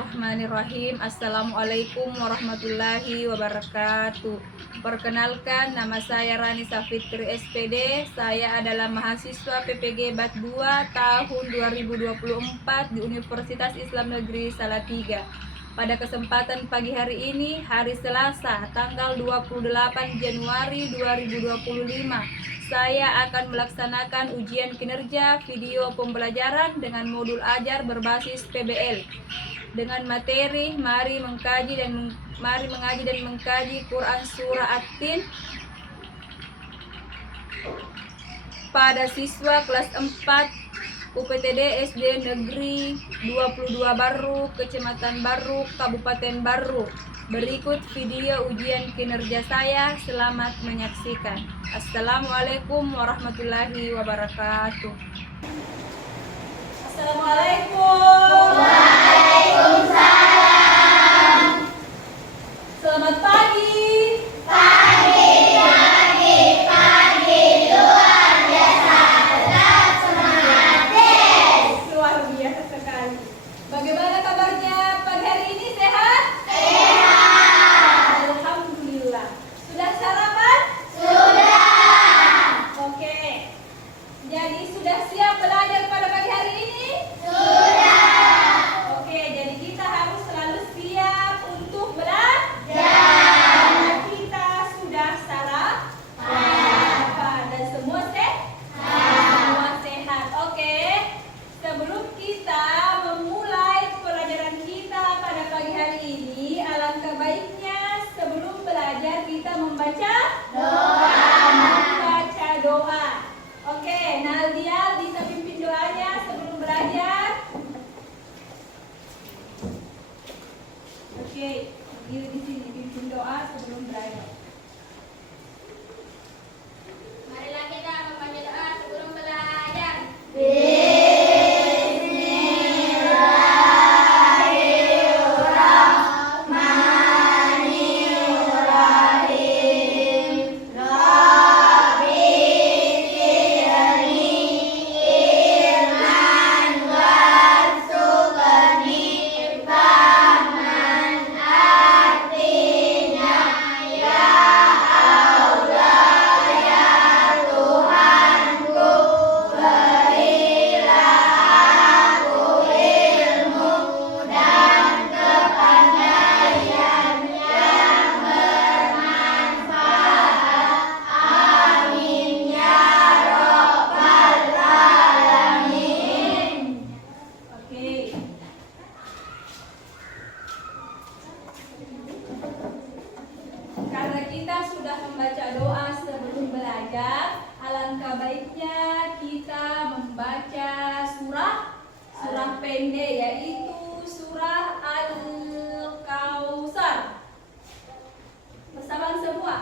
Bismillahirrahmanirrahim. Assalamualaikum warahmatullahi wabarakatuh. Perkenalkan, nama saya Ranisa Fitri SPD. Saya adalah mahasiswa PPG Bat 2 tahun 2024 di Universitas Islam Negeri Salatiga. Pada kesempatan pagi hari ini, hari Selasa, tanggal 28 Januari 2025, saya akan melaksanakan ujian kinerja video pembelajaran dengan modul ajar berbasis PBL dengan materi mari mengaji dan mengkaji Quran Surah At-Tin pada siswa kelas 4 UPTD SD Negeri 22 Baru, Kecamatan Baru, Kabupaten Baru. Berikut video ujian kinerja saya. Selamat menyaksikan. Assalamualaikum warahmatullahi wabarakatuh. Assalamualaikum. Waalaikumsalam. Selamat pagi. Luar biasa, tetap semangat des. Luar biasa sekali. Bagaimana kabarnya pagi hari ini? Sehat? Sehat. Alhamdulillah. Sudah sarapan? Sudah. Oke. Jadi sudah siap belajar pada pagi hari ini? Sudah. Oke, jadi kita harus selalu siap untuk belajar. Dan Kita sudah sarapan dan semua sehat. Oke. Sebelum kita memulai pelajaran kita pada pagi hari ini, alangkah baiknya sebelum belajar kita membaca doa. Oke, Naldia bisa pimpin doanya sebelum belajar. Oke, berdiri di sini pimpin doa sebelum belajar. marilah kita membaca doa sebelum belajar. Bismillahirrahmanirrahim. Rabbi zidni ilman warzuqni fahman. Artinya, ya Allah, ya Tuhanku, berilah aku ilmu dan kepandaian yang bermanfaat. Amin ya Rabbal Alamin. Oke. Karena kita sudah membaca doa sebelum belajar, alangkah baiknya kita membaca surah pendek, yaitu surah Al-Kautsar. Bersama semua.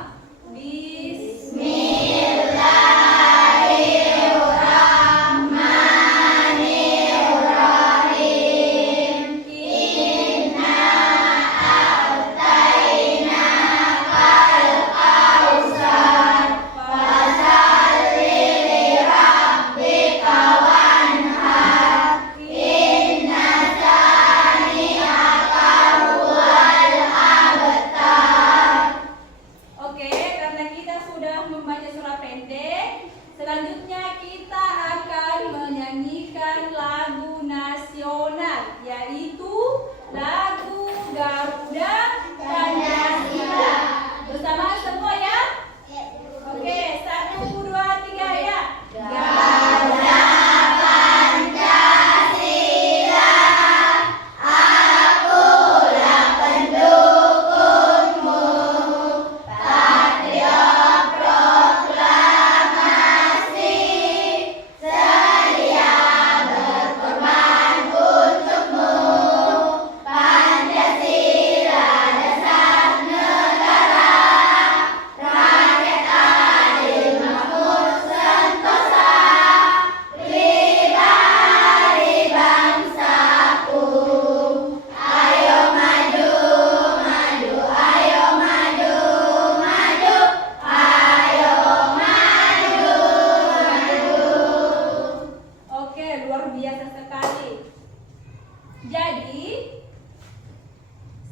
Bismillahirrahmanirrahim. Inna a'tainakal kautsar, fasalli li rabbika wanhar. Inna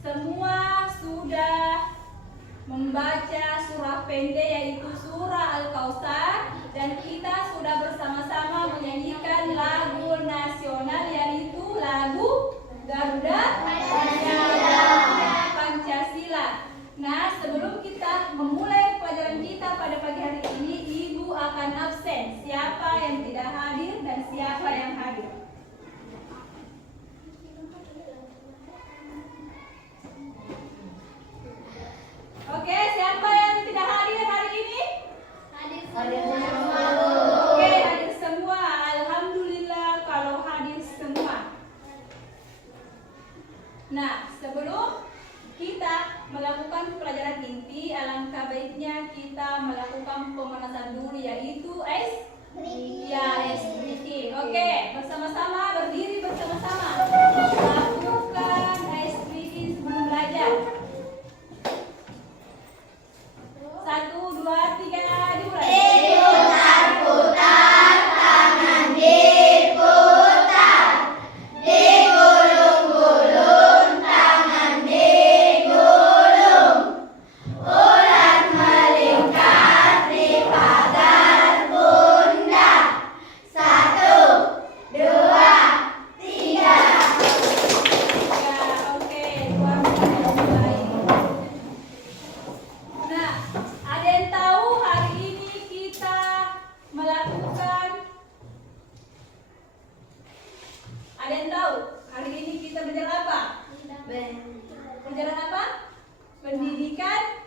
semua sudah membaca surah pendek yaitu surah Al-Kautsar, dan kita sudah bersama-sama menyanyikan lagu nasional yaitu lagu Garuda Pancasila. Nah, sebelum kita memulai pelajaran kita pada pagi hari ini, Ibu akan absen. Siapa yang tidak hadir dan siapa yang hadir? Oke, siapa yang tidak hadir hari ini? Hadir semua. Oke, hadir semua. Alhamdulillah kalau hadir semua. Nah, sebelum kita melakukan pelajaran inti, alangkah baiknya kita melakukan pemanasan dulu yaitu ice breaking. Oke, bersama-sama berdiri bersama-sama. Lakukan ice breaking sebelum belajar. 1, 2, 3, dimulai. Putar, tangan diputar, digulung-gulung, tangan digulung, ulat melingkar di pagar bunda. 1, 2, 3. Ya, oke, luar biasa baik. Nah, ada yang tahu hari ini kita melakukan? Ada yang tahu hari ini kita belajar apa? Pelajaran apa? Pendidikan.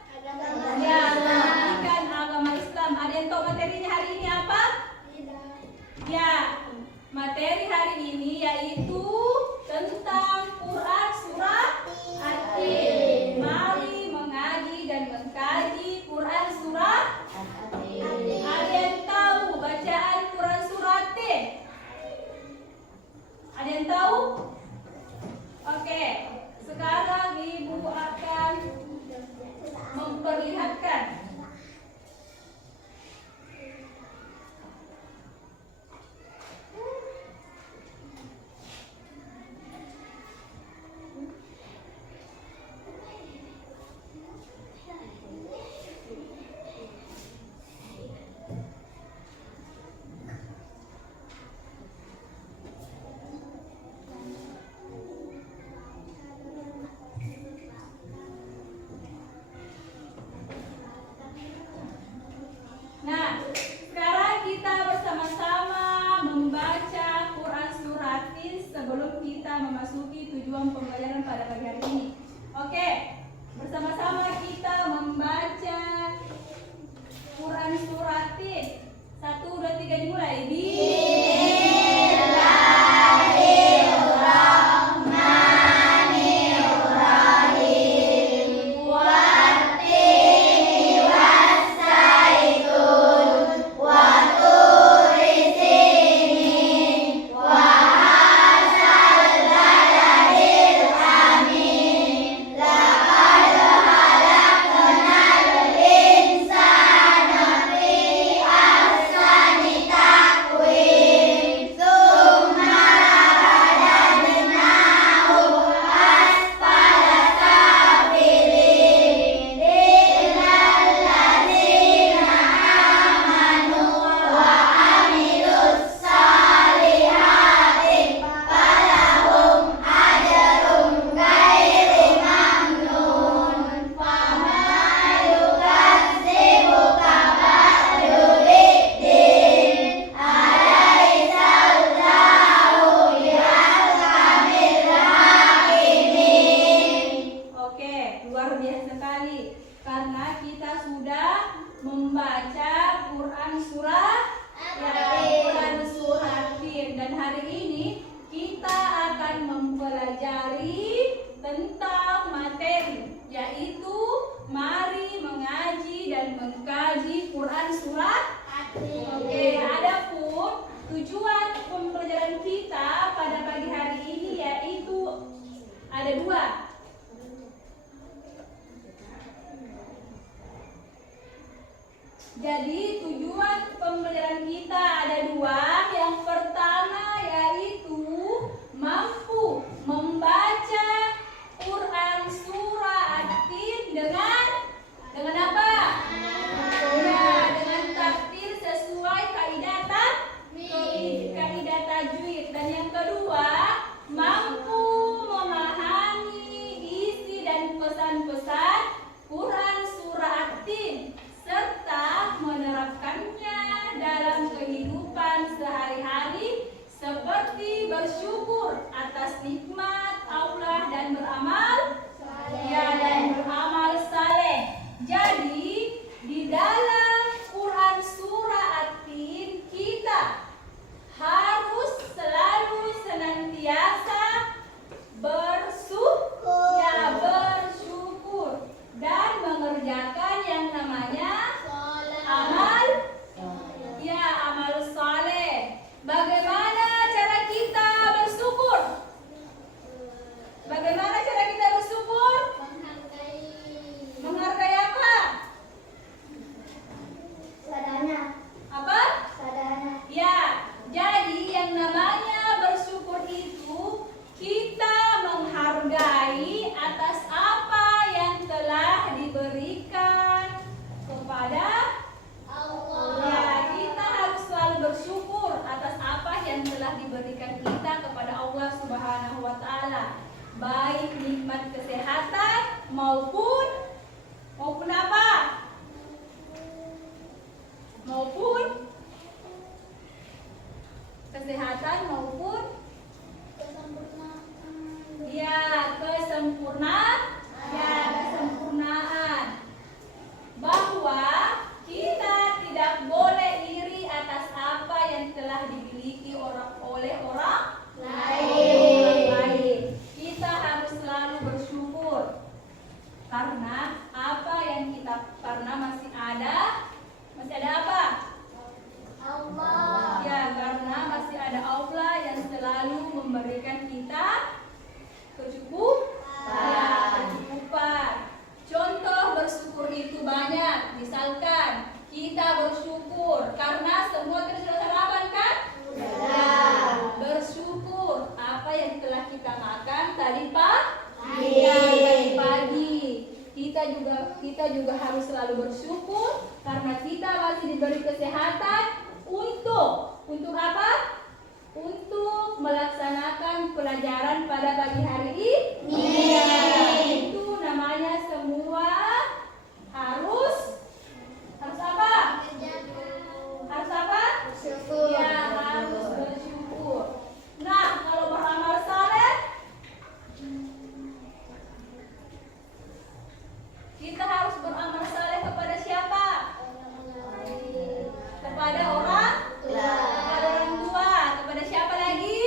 Ya, pendidikan agama Islam. Ada yang tahu materinya hari ini apa? Ya, materi hari ini yaitu tentang Quran surat At-Tin. Mari mengaji dan mengkaji Quran surat. Ada yang tahu bacaan Quran surat At-Tin? Ada yang tahu? Oke, sekarang Ibu akan memperlihatkan. Nah, sekarang kita bersama-sama membaca Quran surat At-Tin sebelum kita memasuki tujuan pembelajaran pada pagi hari ini. Oke, bersama-sama kita membaca Quran surat At-Tin. 1, 2, 3 dimulai. Ada dua. Jadi tujuan pembelajaran kita ada dua. Yang pertama yaitu mampu membaca Quran Surah nikmat kesehatan maupun apa? Maupun kesehatan maupun kesempurnaan. Bahwa kita tidak boleh iri atas apa yang telah dimiliki oleh orang lain. Kita harus selalu bersyukur karena karena masih ada apa? Allah. Ya, karena masih ada Allah yang selalu memberikan kita kecukupan. Contoh bersyukur itu banyak. Misalkan kita bersyukur karena semua kita sudah sarapan kan? Bersyukur apa yang telah kita makan tadi pagi. Kita juga harus selalu bersyukur karena kita masih diberi kesehatan untuk apa? Untuk melaksanakan pelajaran pada pagi hari ini. Itu namanya semua harus apa? Harus apa? Bersyukur. Ya, harus bersyukur. Nah, kalau beramal saleh, kita harus beramal saleh kepada siapa? Kepada orang tua. Kepada siapa lagi?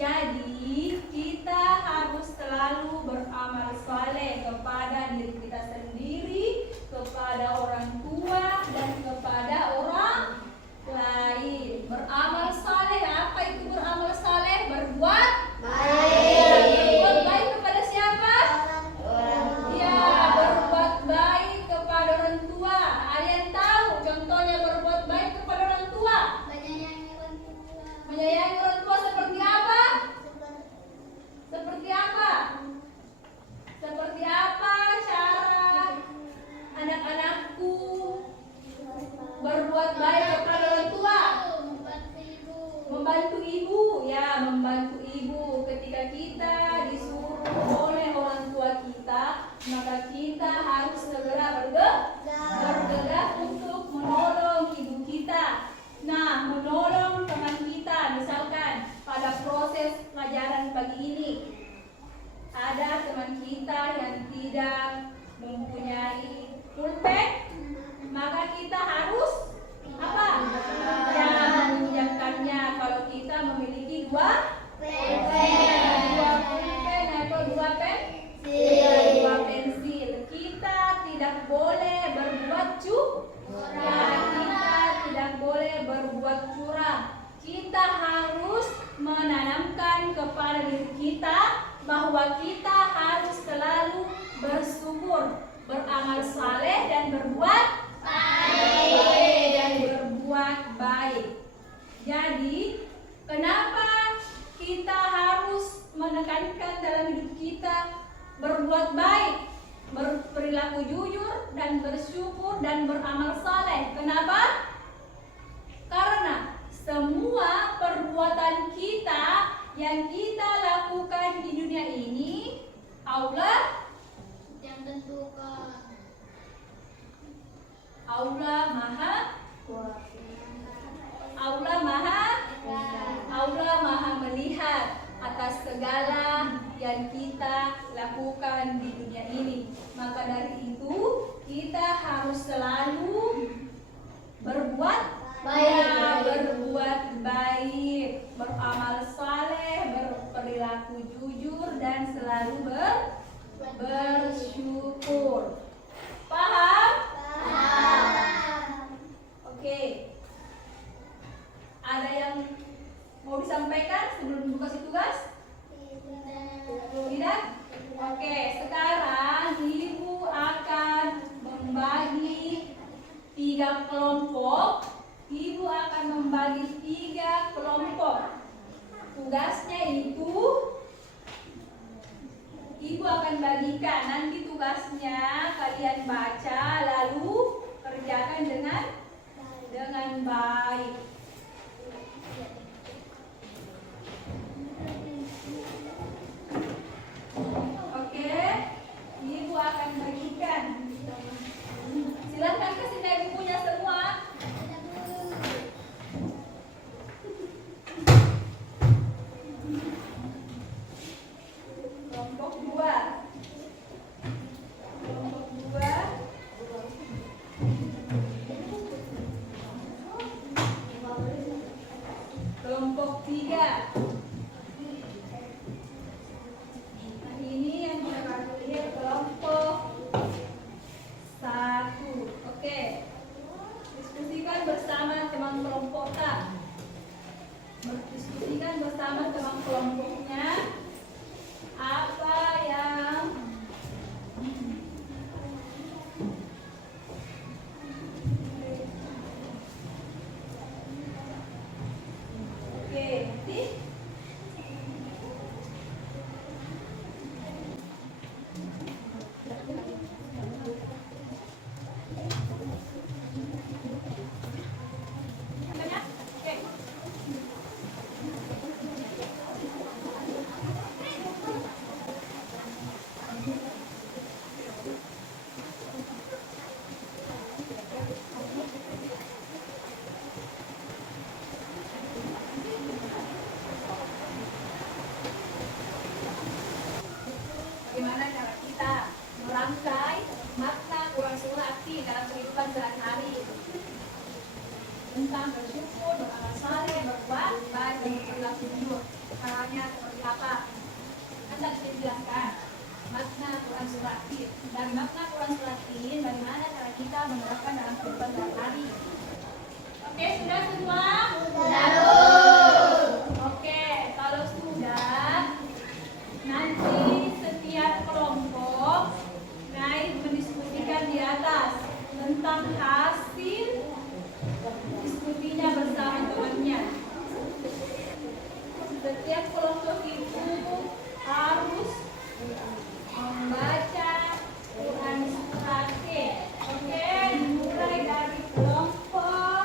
Jadi kita harus selalu beramal saleh kepada diri kita sendiri, kepada orang tua, dan kepada orang lain. Beramal saleh, apa itu beramal saleh? Berbuat baik kepada siapa? Ya, berbuat baik kepada orang tua. Ada yang tahu contohnya berbuat baik kepada orang tua? Menyayangi orang tua seperti apa? Seperti apa cara anak-anakku berbuat baik kepada orang tua? Membantu ibu, ya, membantu ibu. Ketika kita disuruh oleh orang tua kita, maka kita harus segera bergerak untuk menolong ibu kita. Nah, menolong teman kita, misalkan pada proses pelajaran pagi ini ada teman kita yang tidak mempunyai pulpen, maka kita harus apa? Ya, meminjamkannya. Kalau kita memiliki dua pulpen atau dua pensil, kita tidak boleh berbuat curang. Kita harus menanamkan kepada diri kita bahwa kita harus selalu bersyukur, beramal saleh dan berbuat baik. Jadi, kenapa kita harus menekankan dalam hidup kita berbuat baik, berperilaku jujur dan bersyukur dan beramal saleh? Kenapa? Karena semua perbuatan kita yang kita lakukan di dunia ini, Allah yang tentukan. Allah Maha melihat atas segala yang kita lakukan di dunia ini. Maka dari itu kita harus selalu berbuat baik, beramal saleh, berperilaku jujur dan selalu bersyukur. Paham? Oke. Ada yang mau disampaikan sebelum kasih tugas? Tidak? Oke, sekarang Ibu akan membagi 3 kelompok. Ibu akan membagi 3 kelompok. Tugasnya itu Ibu akan bagikan. Nanti tugasnya kalian baca lalu kerjakan dengan baik. bilang bersyukur, beramal saleh, berbuat baik, dan berperilaku jujur. Caranya seperti apa? Hendak saya jelaskan makna Quran Suratin. Dan makna Quran Suratin, bagaimana cara kita menerapkan dalam kehidupan sehari-hari. Oke, sudah semua? Oke, kalau sudah, nanti setiap kelompok naik mendiskusikan di atas tentang hasil diskusinya bersama temannya. Setiap kelompok itu harus membaca Quran Suratin. Oke, dimulai dari kelompok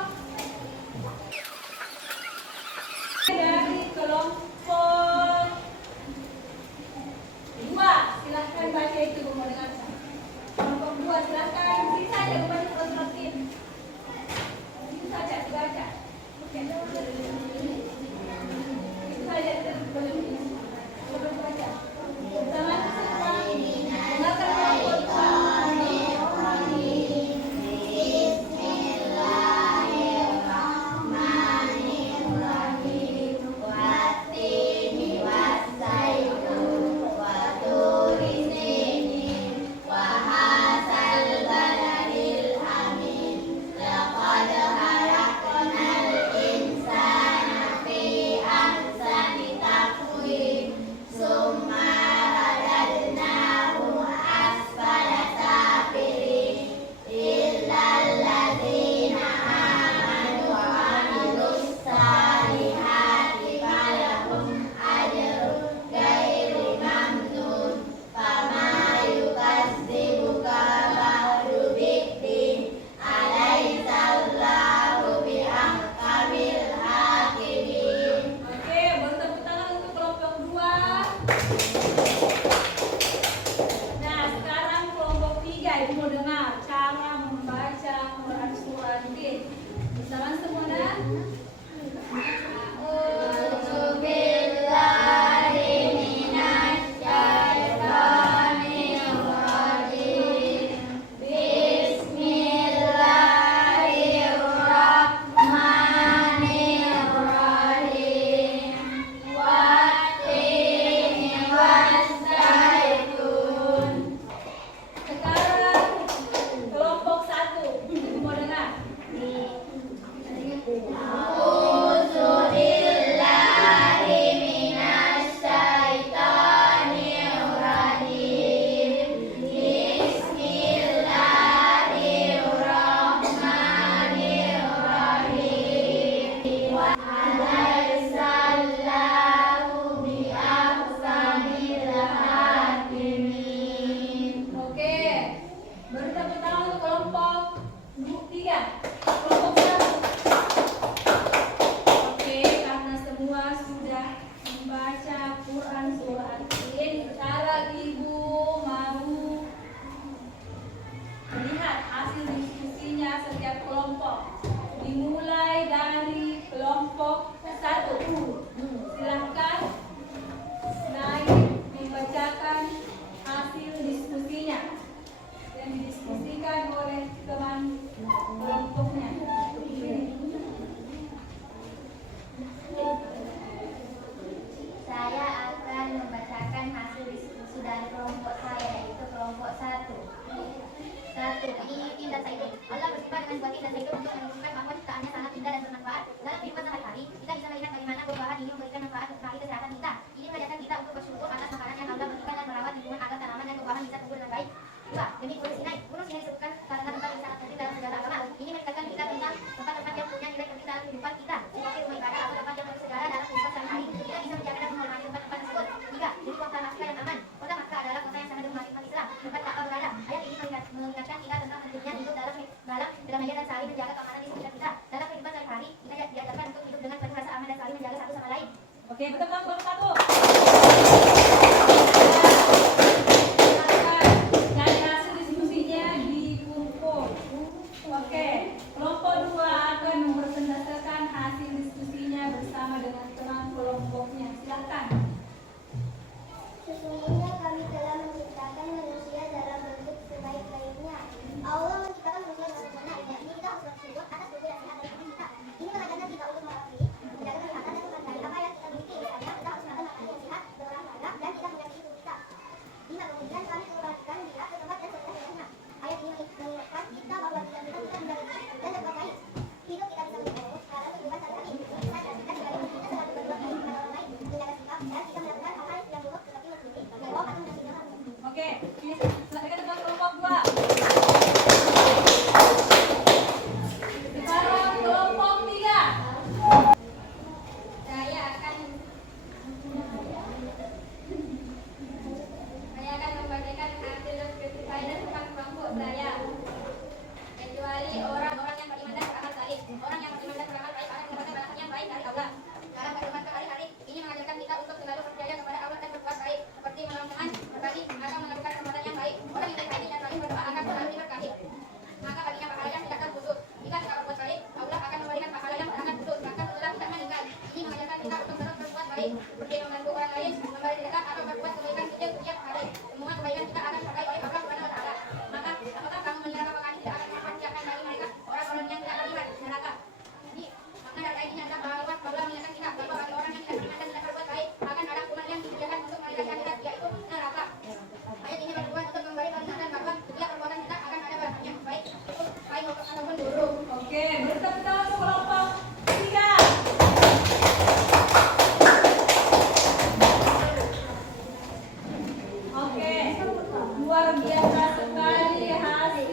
biasa sekali hasil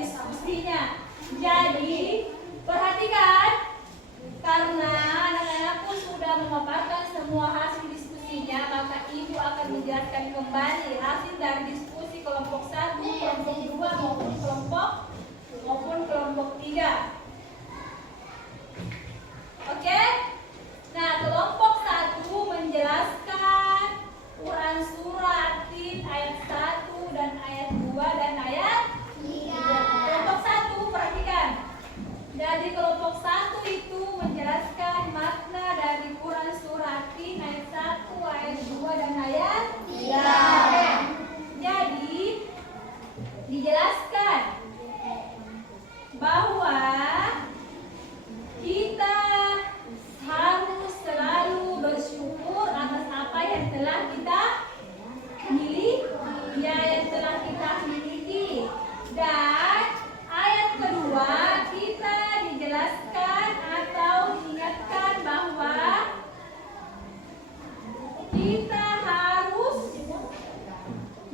diskusinya. Jadi perhatikan, karena anak-anakku sudah memaparkan semua hasil diskusinya, maka ibu akan menjelaskan kembali hasil dari diskusi kelompok 1, kelompok 2 maupun kelompok 3. Oke? Nah, kelompok 1 menjelaskan Quran surah At-Tin ayat 1 dan ayat 2 dan ayat 3. Kelompok 1 perhatikan. Jadi kelompok 1 itu menjelaskan makna dari Quran surah At-Tin ayat 1, ayat 2 dan ayat 3. Jadi dijelaskan bahwa kita harus selalu bersyukur atas apa yang telah kita miliki, yang telah kita miliki. Dan ayat kedua kita dijelaskan atau diingatkan bahwa kita harus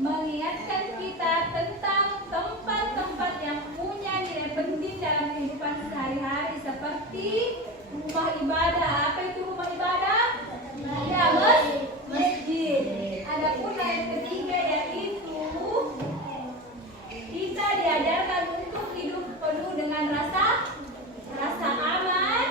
mengingatkan kita tentang tempat-tempat yang punya nilai penting dalam kehidupan sehari-hari seperti rumah ibadah. Apa itu rumah ibadah? Ya, masjid. Adapun ayat ketiga yaitu kita diajarkan untuk hidup penuh dengan rasa aman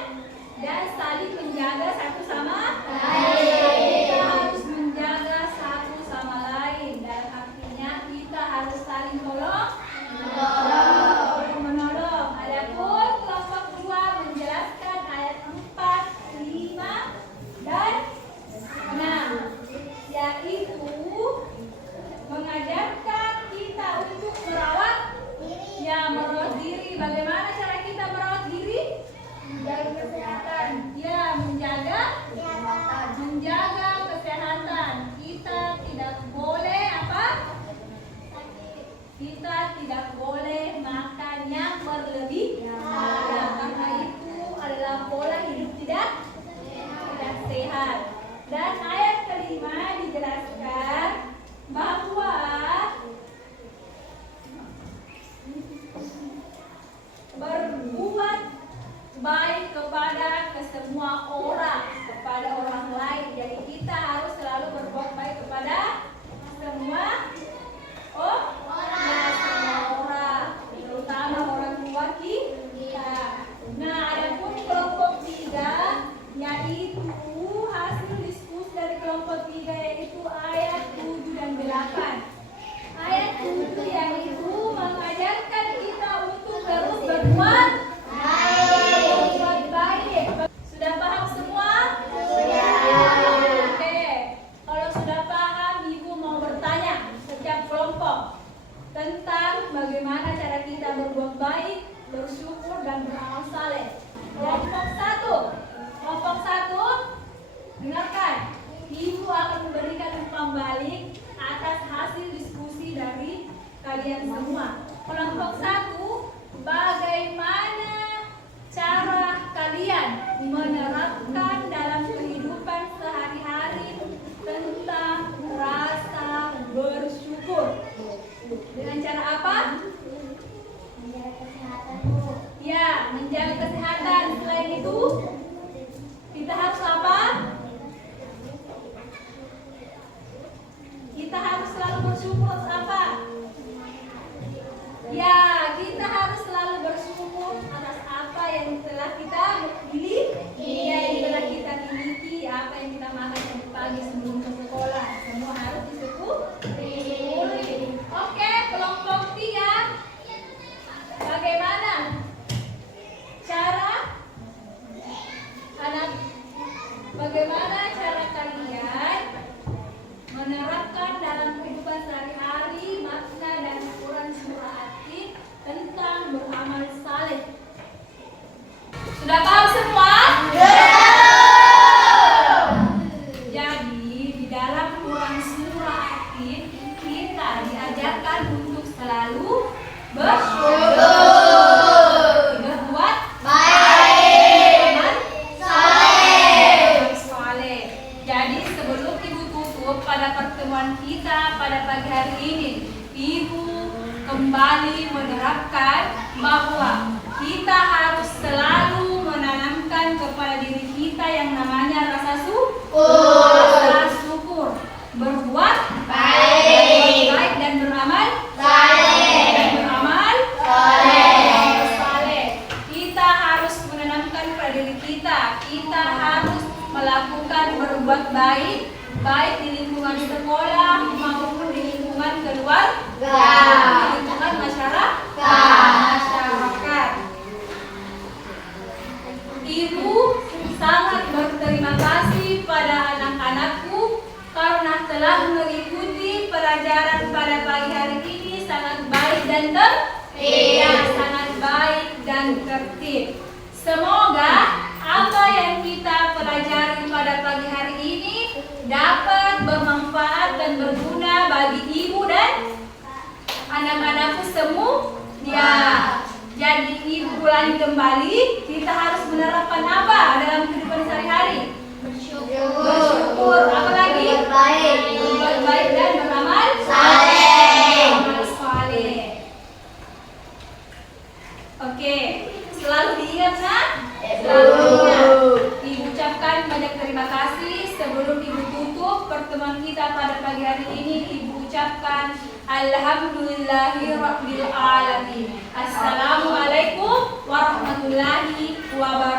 dan saling menjaga satu sama lain. Kita harus menjaga satu sama lain. Dalam artinya kita harus saling menolong. Adapun kelompok 2 menjelaskan ayat 4, 5 dan 6, yaitu mengajarkan kita untuk merawat diri. Bagaimana cara kita merawat diri? Menjaga kesehatan. Ya, menjaga kesehatan. Kita tidak boleh apa? Kita tidak boleh makan yang berlebihan. Karena itu adalah pola hidup tidak sehat. Dan ayat kelima dijelaskan bahwa berbuat baik kepada semua orang, kepada orang lain. Jadi kita harus selalu berbuat baik kepada semua orang, terutama orang tua kita. Nah, adapun kelompok 3 yaitu hasil diskusi dari kelompok 3 yaitu ayat 7 dan 8. Ayat 7 yaitu mengajarkan kita untuk terus berbuat baik. Sudah paham semua? Oke. Kalau sudah paham, Ibu mau bertanya setiap kelompok tentang bagaimana cara kita berbuat baik, bersyukur dan beramal saleh. Kelompok 1, dengarkan. Ibu akan memberikan umpan balik atas hasil diskusi dari kalian semua. Kelompok 1, bagaimana cara kalian menerapkan dalam kehidupan sehari-hari tentang rasa bersyukur? Dengan cara apa? Menjaga kesehatan. Ya, menjaga kesehatan. Selain itu, kita harus apa? Kita harus selalu bersyukur atas apa? Ya, kita harus selalu bersyukur atas apa yang telah kita miliki, yang telah kita miliki, apa yang kita makan tadi pagi sebelum ke sekolah. Semua harus disyukuri. Oke, kelompok 3. Bagaimana cara kalian menerapkan dalam kehidupan sehari-hari makna dan Quran surah At-Tin tentang beramal saleh? Sudah paham semua? Jadi di dalam Quran surah At-Tin kita diajarkan untuk selalu bersyukur, berbuat baik, saleh. Jadi sebelum Ibu tutup pada pertemuan kita pada pagi hari ini, Ibu kembali menerapkan bahwa kita harus selalu menanamkan kepada diri kita yang namanya rasa syukur, berbuat baik dan beramal saleh. Kita harus menanamkan pada diri kita harus melakukan berbuat baik di lingkungan sekolah maupun di lingkungan keluarga, di lingkungan masyarakat. Ibu sangat berterima kasih pada anak-anakku karena telah mengikuti pelajaran pada pagi hari ini sangat baik dan tertib. Semoga apa yang kita pelajari pada pagi hari ini dapat bermanfaat dan berguna bagi ibu dan anak-anakku semua. Ya, jadi ibu ulangi kembali, kita harus menerapkan apa dalam kehidupan sehari-hari? Bersyukur. Apa lagi? Berbuat baik dan beramal saleh. Oke, selalu diingat nak? Selalu diingat. Ibu ucapkan banyak terima kasih. Sebelum ibu tutup pertemuan kita pada pagi hari ini, ibu ucapkan alhamdulillahirabbil alamin. Assalamualaikum warahmatullahi wabarakatuh.